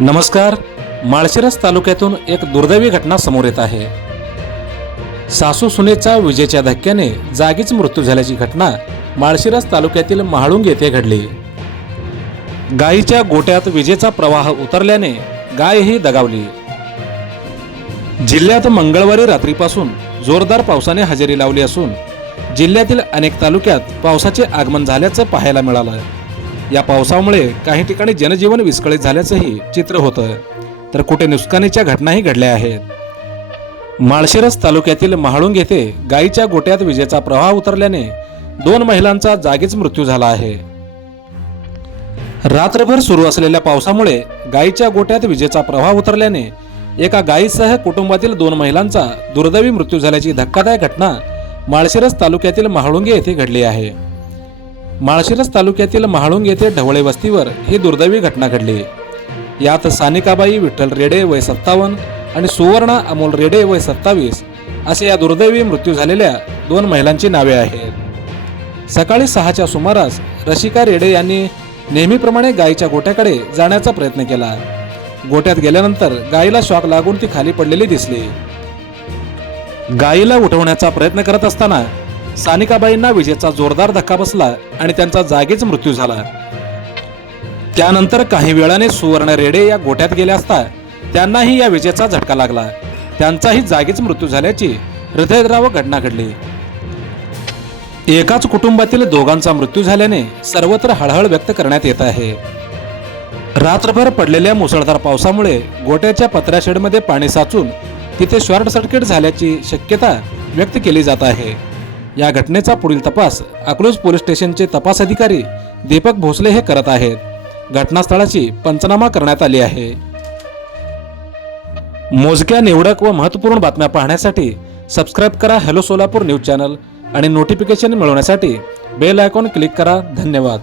नमस्कार माळशिरस तालुक्यातून एक दुर्दैवी घटना समोर येत आहे. सासू सुनेचा विजेच्या धक्क्याने जागीच मृत्यू झाल्याची घटना माळशिरस तालुक्यातील महाळुंग येथे घडली. गायीच्या गोट्यात विजेचा प्रवाह उतरल्याने गायही दगावली. जिल्ह्यात मंगळवारी रात्रीपासून जोरदार पावसाने हजेरी लावली असून जिल्ह्यातील अनेक तालुक्यात पावसाचे आगमन झाल्याचं पाहायला मिळालं. या पावसामुळे काही ठिकाणी जनजीवन विस्कळीत झाल्याचंही चित्र होतं. तर कुठे नुकसानीच्या घटनाही घडल्या आहेत. माळशिरस तालुक्यातील महाळुंग येथे गायीच्या गोट्यात विजेचा प्रवाह उतरल्याने दोन महिलांचा जागीच मृत्यू झाला आहे. रात्रभर सुरू असलेल्या पावसामुळे गायीच्या गोट्यात विजेचा प्रवाह उतरल्याने एका गायीसह कुटुंबातील दोन महिलांचा दुर्दैवी मृत्यू झाल्याची धक्कादायक घटना माळशिरस तालुक्यातील महाळुंगे येथे घडली आहे. माळशिरस तालुक्यातील महाळुंग येथे ढवळे वस्तीवर ही दुर्दैवी घटना घडली. यात सानिकाबाई विठ्ठल रेडे वय सत्तावन्न आणि सुवर्णा अमोल रेडे वय सत्तावीस असे या दुर्दैवी मृत्यू झालेल्या दोन महिलांची नावे आहेत. सकाळी सहाच्या सुमारास रशिका रेडे यांनी नेहमीप्रमाणे गायीच्या गोट्याकडे जाण्याचा प्रयत्न केला. गोट्यात गेल्यानंतर गायीला शॉक लागून ती खाली पडलेली दिसली. गायीला उठवण्याचा प्रयत्न करत असताना सानिकाबाईंना विजेचा जोरदार धक्का बसला आणि त्यांचा जागीच मृत्यू झाला. त्यानंतर काही वेळाने सुवर्ण रेडे या गोट्यात गेले असता त्यांनाही या विजेचा झटका लागला. त्यांचाही जागीच मृत्यू झाल्याची हृदयद्राव घटना घडली. एकाच कुटुंबातील दोघांचा मृत्यू झाल्याने सर्वत्र हळहळ व्यक्त करण्यात येत आहे. रात्रभर पडलेल्या मुसळधार पावसामुळे गोट्याच्या पत्र्या शेडमध्ये पाणी साचून तिथे शॉर्ट सर्किट झाल्याची शक्यता व्यक्त केली जात आहे. या घटनेचा पुढील तपास अकलूज पोलीस स्टेशनचे तपास अधिकारी दीपक भोसले हे करत आहेत. घटनास्थळाची पंचनामा करण्यात आली आहे. मोजक्या निवडक व महत्त्वपूर्ण बातम्या पाहण्यासाठी सबस्क्राईब करा हॅलो सोलापूर न्यूज चॅनल आणि नोटिफिकेशन मिळवण्यासाठी बेल आयकॉन क्लिक करा. धन्यवाद.